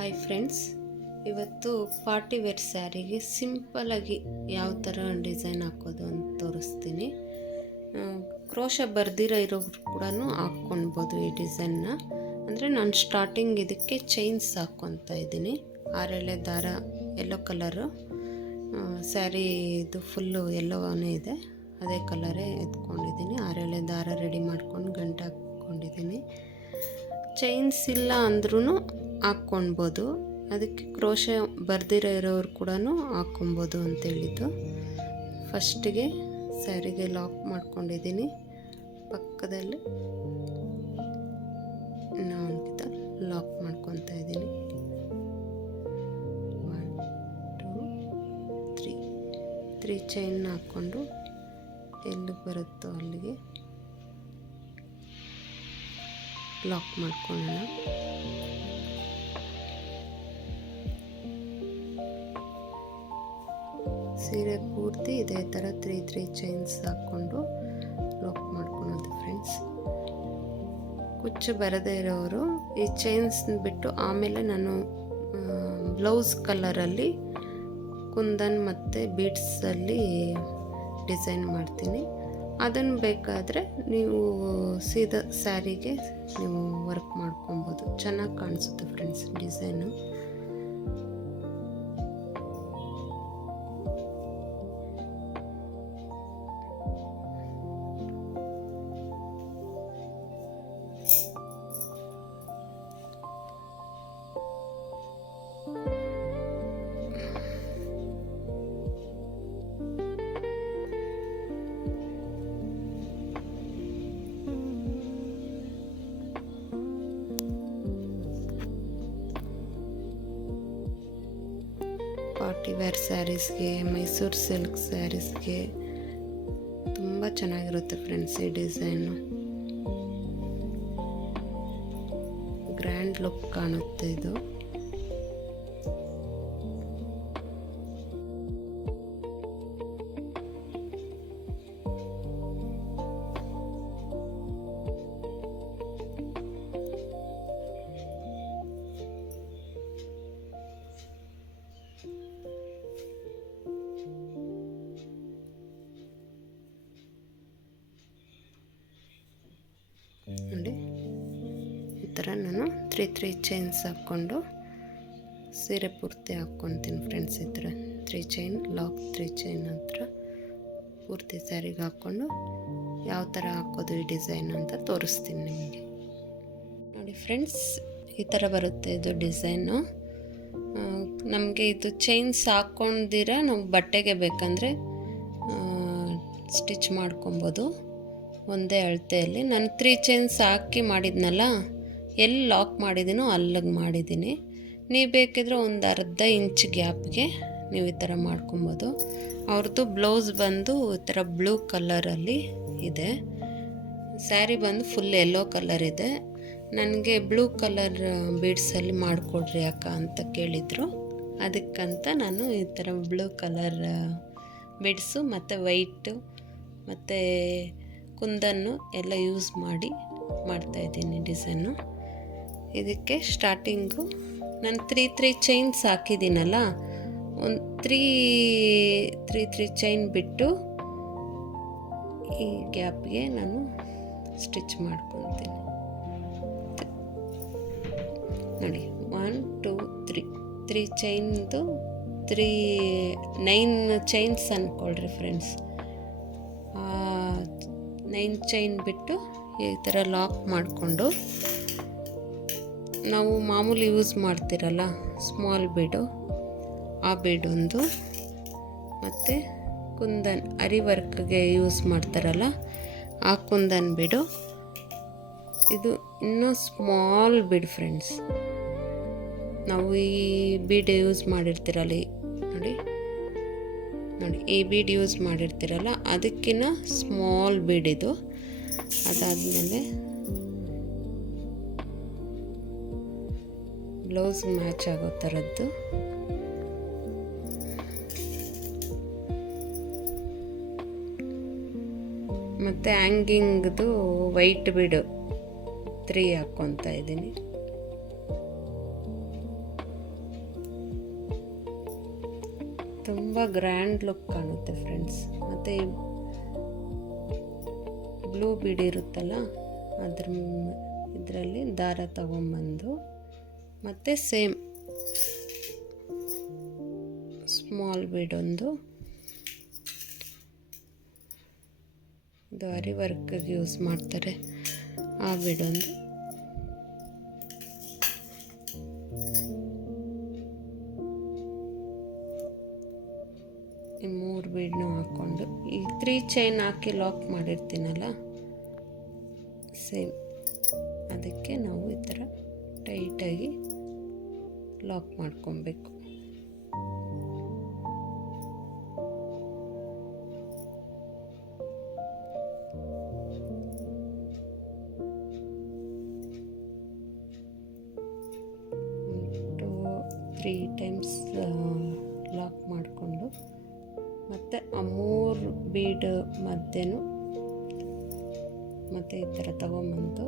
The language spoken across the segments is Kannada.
ಹಾಯ್ ಫ್ರೆಂಡ್ಸ್, ಇವತ್ತು ಪಾರ್ಟಿ ವೇರ್ ಸ್ಯಾರಿಗೆ ಸಿಂಪಲಾಗಿ ಯಾವ ಥರ ಡಿಸೈನ್ ಹಾಕೋದು ಅಂತ ತೋರಿಸ್ತೀನಿ. ಕ್ರೋಶ ಬರ್ದಿರೋರು ಕೂಡ ಹಾಕ್ಕೊಳ್ಬೋದು ಈ ಡಿಸೈನ್ನ. ಅಂದರೆ ನಾನು ಸ್ಟಾರ್ಟಿಂಗ್ ಇದಕ್ಕೆ ಚೈನ್ಸ್ ಹಾಕ್ಕೊತಾ ಇದ್ದೀನಿ. 6 ಎಳೆ ದಾರ ಯೆಲ್ಲೋ ಕಲರು, ಸ್ಯಾರಿ ಇದು ಫುಲ್ಲು ಯೆಲ್ಲೋನೇ ಇದೆ, ಅದೇ ಕಲರೇ ಎತ್ಕೊಂಡಿದ್ದೀನಿ. 6 ಎಳೆ ದಾರ ರೆಡಿ ಮಾಡ್ಕೊಂಡು ಗಂಟು ಹಾಕ್ಕೊಂಡಿದ್ದೀನಿ. ಚೈನ್ಸ್ ಇಲ್ಲ ಅಂದ್ರೂ ಹಾಕ್ಕೊಳ್ಬೋದು, ಅದಕ್ಕೆ ಕ್ರೋಶ ಬರ್ದಿರೋರು ಕೂಡ ಹಾಕ್ಕೊಬೋದು ಅಂತೇಳಿದ್ದು. ಫಸ್ಟಿಗೆ ಸ್ಯಾರಿಗೆ ಲಾಕ್ ಮಾಡ್ಕೊಂಡಿದ್ದೀನಿ. ಪಕ್ಕದಲ್ಲಿ ಇನ್ನೊಂದು ಲಾಕ್ ಮಾಡ್ಕೊತಾ ಇದ್ದೀನಿ. 1 2 3 ಚೈನ್ ಹಾಕ್ಕೊಂಡು ಎಲ್ಲಿಗೆ ಬರುತ್ತೋ ಅಲ್ಲಿಗೆ ಲಾಕ್ ಮಾಡ್ಕೊಳ್ಳೋಣ. ಸೀರೆ ಪೂರ್ತಿ ಇದೇ ಥರ 3 ಚೈನ್ಸ್ ಹಾಕ್ಕೊಂಡು ಲಾಕ್ ಮಾಡ್ಕೊಳೋದು ಫ್ರೆಂಡ್ಸ್. ಕುಚ್ಚು ಬರದೇ ಇರೋರು ಈ ಚೈನ್ಸ್ ಬಿಟ್ಟು ಆಮೇಲೆ ನಾನು ಬ್ಲೌಸ್ ಕಲರಲ್ಲಿ ಕುಂದನ್ ಮತ್ತು ಬೀಡ್ಸಲ್ಲಿ ಡಿಸೈನ್ ಮಾಡ್ತೀನಿ. ಅದನ್ನು ಬೇಕಾದರೆ ನೀವು ಸೀದಾ ಸ್ಯಾರಿಗೆ ನೀವು ವರ್ಕ್ ಮಾಡ್ಕೊಬೋದು, ಚೆನ್ನಾಗಿ ಕಾಣಿಸುತ್ತೆ ಫ್ರೆಂಡ್ಸ್ ಡಿಸೈನು. ಪಾರ್ಟಿ ವೇರ್ ಸ್ಯಾರೀಸ್ಗೆ, ಮೈಸೂರು ಸಿಲ್ಕ್ ಸ್ಯಾರೀಸ್ಗೆ ತುಂಬ ಚೆನ್ನಾಗಿರುತ್ತೆ ಫ್ರೆಂಡ್ಸ್ ಈ ಡಿಸೈನು. ಗ್ರ್ಯಾಂಡ್ ಲುಕ್ ಕಾಣುತ್ತೆ ಇದು. ನೋಡಿ, ಈ ಥರ ನಾನು 3 ಚೈನ್ಸ್ ಹಾಕ್ಕೊಂಡು ಸೀರೆ ಪೂರ್ತಿ ಹಾಕ್ಕೊತೀನಿ ಫ್ರೆಂಡ್ಸ್. ಈ ಥರ 3 ಚೈನ್ ಲಾಕ್, 3 ಚೈನ್ ಹತ್ರ ಪೂರ್ತಿ ಸ್ಯಾರಿಗೆ ಹಾಕ್ಕೊಂಡು ಯಾವ ಥರ ಹಾಕೋದು ಈ ಡಿಸೈನ್ ಅಂತ ತೋರಿಸ್ತೀನಿ ನಿಮಗೆ. ನೋಡಿ ಫ್ರೆಂಡ್ಸ್, ಈ ಥರ ಬರುತ್ತೆ ಇದು ಡಿಸೈನು. ನಮಗೆ ಇದು ಚೈನ್ಸ್ ಹಾಕ್ಕೊಂಡಿರ ನಾವು ಬಟ್ಟೆಗೆ ಬೇಕಂದರೆ ಸ್ಟಿಚ್ ಮಾಡ್ಕೊಬೋದು ಒಂದೇ ಅಳತೆಯಲ್ಲಿ. ನಾನು 3 ಚೈನ್ಸ್ ಹಾಕಿ ಮಾಡಿದ್ನಲ್ಲ, ಎಲ್ಲಿ ಲಾಕ್ ಮಾಡಿದ್ದೀನೋ ಅಲ್ಲಿಗೆ ಮಾಡಿದ್ದೀನಿ. ನೀವು ಬೇಕಿದ್ರೆ ಒಂದು ಅರ್ಧ ಇಂಚ್ ಗ್ಯಾಪ್ಗೆ ನೀವು ಈ ಥರ ಮಾಡ್ಕೊಬೋದು. ಅವ್ರದ್ದು ಬ್ಲೌಸ್ ಬಂದು ಈ ಥರ ಬ್ಲೂ ಕಲರಲ್ಲಿ ಇದೆ, ಸ್ಯಾರಿ ಬಂದು ಫುಲ್ ಯೆಲ್ಲೋ ಕಲರ್ ಇದೆ. ನನಗೆ ಬ್ಲೂ ಕಲರ್ ಬೀಡ್ಸಲ್ಲಿ ಮಾಡಿಕೊಡ್ರಿ ಅಕ್ಕ ಅಂತ ಕೇಳಿದರು. ಅದಕ್ಕಂತ ನಾನು ಈ ಥರ ಬ್ಲೂ ಕಲರ್ ಬೀಡ್ಸು ಮತ್ತು ವೈಟು ಮತ್ತು ಕುಂದನ್ನು ಎಲ್ಲ ಯೂಸ್ ಮಾಡಿ ಮಾಡ್ತಾಯಿದ್ದೀನಿ ಡಿಸೈನು. ಇದಕ್ಕೆ ಸ್ಟಾರ್ಟಿಂಗು ನಾನು 3 ಚೈನ್ಸ್ ಹಾಕಿದ್ದೀನಲ್ಲ, ಒಂದು 3 ಚೈನ್ ಬಿಟ್ಟು ಈ ಗ್ಯಾಪ್ಗೆ ನಾನು ಸ್ಟಿಚ್ ಮಾಡ್ಕೊತೀನಿ. ನೋಡಿ, 1 2 3 ಚೈನ್ದು 9 ಚೈನ್ಸ್ ಅಂದ್ಕೊಳ್ರಿ ಫ್ರೆಂಡ್ಸ್. 9 ಚೈನ್ ಬಿಟ್ಟು ಈ ಥರ ಲಾಕ್ ಮಾಡಿಕೊಂಡು, ನಾವು ಮಾಮೂಲಿ ಯೂಸ್ ಮಾಡ್ತಿರಲ್ಲ ಸ್ಮಾಲ್ ಬೀಡು, ಆ ಬೀಡೊಂದು, ಮತ್ತು ಕುಂದನ್ ಅರಿ ವರ್ಕ್ಗೆ ಯೂಸ್ ಮಾಡ್ತಾರಲ್ಲ ಆ ಕುಂದನ್ ಬೀಡು, ಇದು ಇನ್ನೂ ಸ್ಮಾಲ್ ಬೀಡ್ ಫ್ರೆಂಡ್ಸ್. ನಾವು ಈ ಬೀಡ್ ಯೂಸ್ ಮಾಡಿರ್ತೀರಲ್ಲ, ನೋಡಿ ಈ ಬೀಡ್ ಯೂಸ್ ಮಾಡಿರ್ತೀರಲ್ಲ ಅದಕ್ಕಿಂತ ಸ್ಮಾಲ್ ಬೀಡ್ ಇದು. ಅದಾದಮೇಲೆ ಬ್ಲೌಸ್ ಮ್ಯಾಚ್ ಆಗೋ ಥರದ್ದು ಮತ್ತು ಹ್ಯಾಂಗಿಂಗ್ದು ವೈಟ್ ಬೀಡು 3 ಹಾಕ್ಕೊತಾ ಇದ್ದೀನಿ. ತುಂಬ ಗ್ರ್ಯಾಂಡ್ ಲುಕ್ ಕಾಣುತ್ತೆ ಫ್ರೆಂಡ್ಸ್. ಮತ್ತು ಬ್ಲೂ ಬೀಡ್ ಇರುತ್ತಲ್ಲ ಇದರಲ್ಲಿ ದಾರ ತಗೊಂಬಂದು ಮತ್ತು ಸೇಮ್ ಸ್ಮಾಲ್ ಬೀಡ್ ಒಂದು, ಇದು ಅರಿ ವರ್ಕ್ಗೆ ಯೂಸ್ ಮಾಡ್ತಾರೆ, ಆ ಬೀಡೊಂದು, ಈ 3 ಬೀಡನ್ನೂ ಹಾಕ್ಕೊಂಡು ಈ 3 ಚೈನ್ ಹಾಕಿ ಲಾಕ್ ಮಾಡಿರ್ತೀನಲ್ಲ ಸೇಮ್ ಅದಕ್ಕೆ ನಾವು ಈ ಥರ ಟೈಟಾಗಿ ಲಾಕ್ ಮಾಡ್ಕೊಬೇಕು. ತ್ರೀ ಟೈಮ್ಸ್ ಲಾಕ್ ಮಾಡಿಕೊಂಡು ಮತ್ತು ಆ 3 ಬೀಡ್ ಮಧ್ಯೆನೂ ಮತ್ತು ಈ ಥರ ತಗೊಂಬಂದು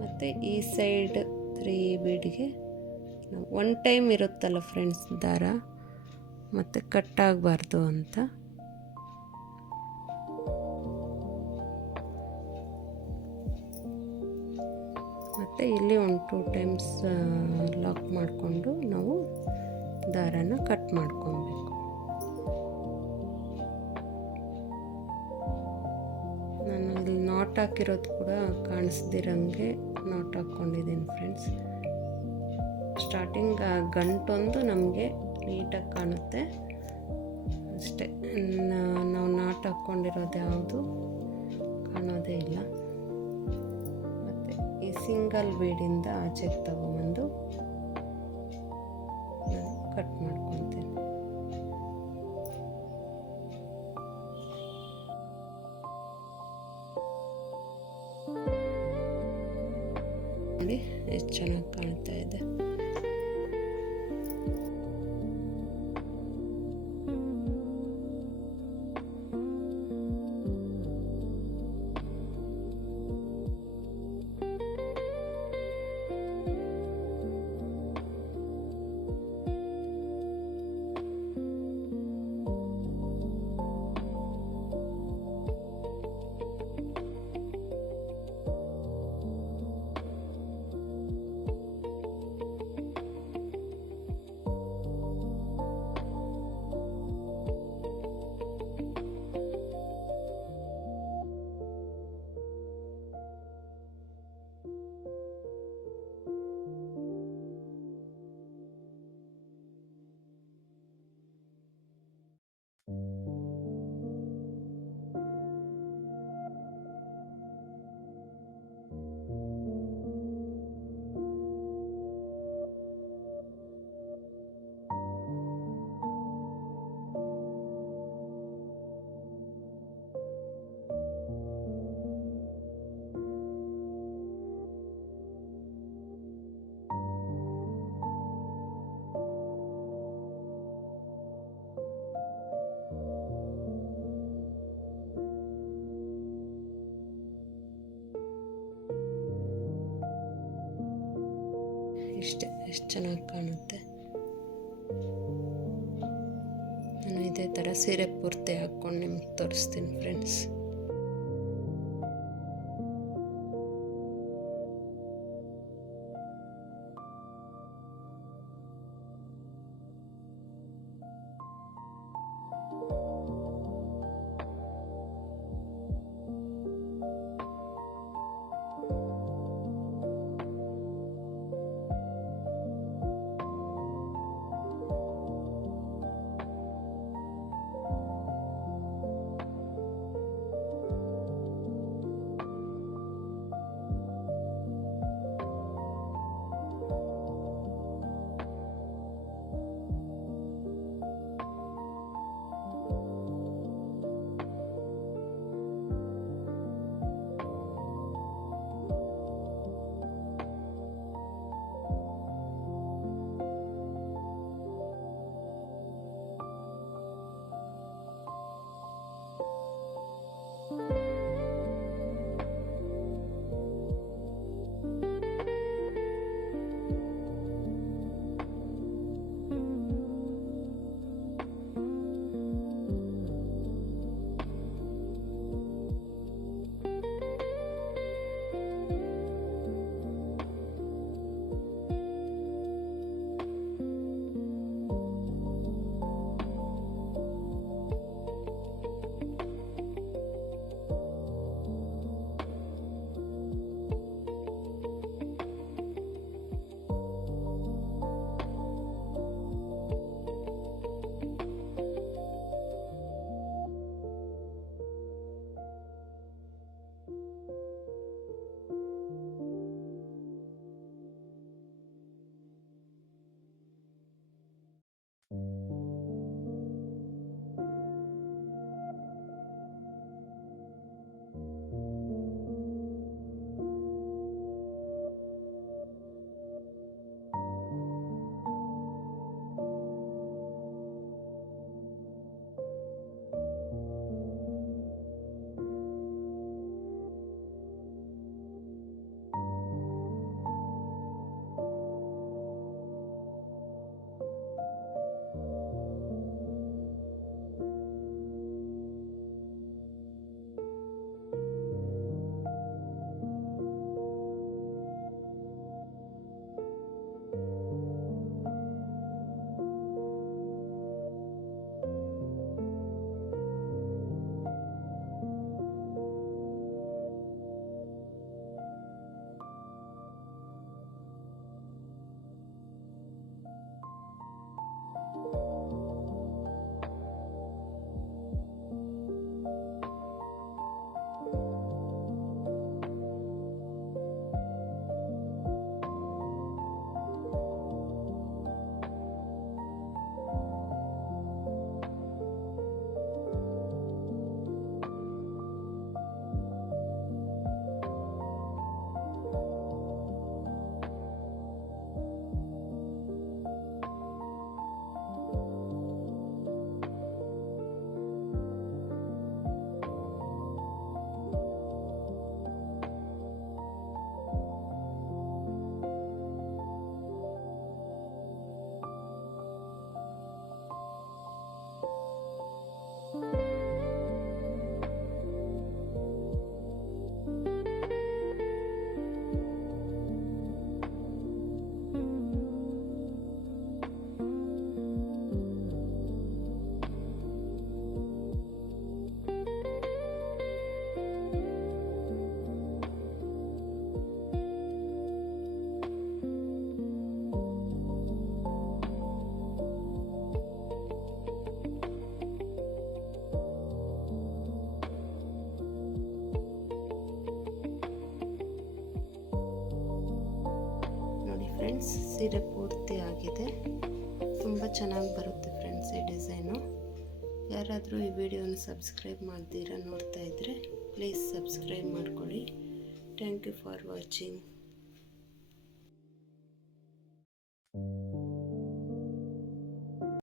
ಮತ್ತು ಈ ಸೈಡ್ 3 ಬೀಡ್ಗೆ ನಾವು 1 ಟೈಮ್ ಇರುತ್ತಲ್ಲ ಫ್ರೆಂಡ್ಸ್ ದಾರ, ಮತ್ತು ಕಟ್ಟಾಗಬಾರ್ದು ಅಂತ ಮತ್ತು ಇಲ್ಲಿ 1-2 ಟೈಮ್ಸ್ ಲಾಕ್ ಮಾಡಿಕೊಂಡು ನಾವು ದಾರನ ಕಟ್ ಮಾಡ್ಕೊಬೇಕು. ನಾನು ಅಲ್ಲಿ ನಾಟ್ ಹಾಕಿರೋದು ಕೂಡ ಕಾಣಿಸ್ದಿರಂಗೆ ನಾಟ್ ಹಾಕ್ಕೊಂಡಿದ್ದೀನಿ ಫ್ರೆಂಡ್ಸ್. ಸ್ಟಾರ್ಟಿಂಗ್ ಗಂಟೊಂದು ನಮಗೆ ನೀಟಾಗಿ ಕಾಣುತ್ತೆ ಅಷ್ಟೇ, ನಾವು ನಾಟ್ ಹಾಕ್ಕೊಂಡಿರೋದು ಯಾವುದು ಕಾಣೋದೇ ಇಲ್ಲ. ಮತ್ತು ಈ ಸಿಂಗಲ್ ಬೀಡಿಂದ ಆಚೆಗೆ ತಗೊಂಬಂದು ನಾನು ಕಟ್ ಮಾಡ್ಕೊತೀನಿ. ನೋಡಿ ಎಷ್ಟು ಚೆನ್ನಾಗಿ ಕಾಣ್ತಾ ಇದೆ. ಇಷ್ಟೇ, ಎಷ್ಟು ಚೆನ್ನಾಗಿ ಕಾಣುತ್ತೆ. ನಾನು ಇದೇ ಥರ ಸೀರೆ ಪೂರ್ತಿ ಹಾಕ್ಕೊಂಡು ನಿಮ್ಗೆ ತೋರಿಸ್ತೀನಿ ಫ್ರೆಂಡ್ಸ್. ಫ್ರೆಂಡ್ಸ್, ಸೀರೆ ಪೂರ್ತಿ ಆಗಿದೆ. ತುಂಬ ಚೆನ್ನಾಗಿ ಬರುತ್ತೆ ಫ್ರೆಂಡ್ಸ್ ಈ ಡಿಸೈನು. ಯಾರಾದರೂ ಈ ವಿಡಿಯೋನ ಸಬ್ಸ್ಕ್ರೈಬ್ ಮಾಡ್ತೀರಾ ನೋಡ್ತಾ ಇದ್ದರೆ ಪ್ಲೀಸ್ ಸಬ್ಸ್ಕ್ರೈಬ್ ಮಾಡ್ಕೊಳ್ಳಿ. Thank you for watching.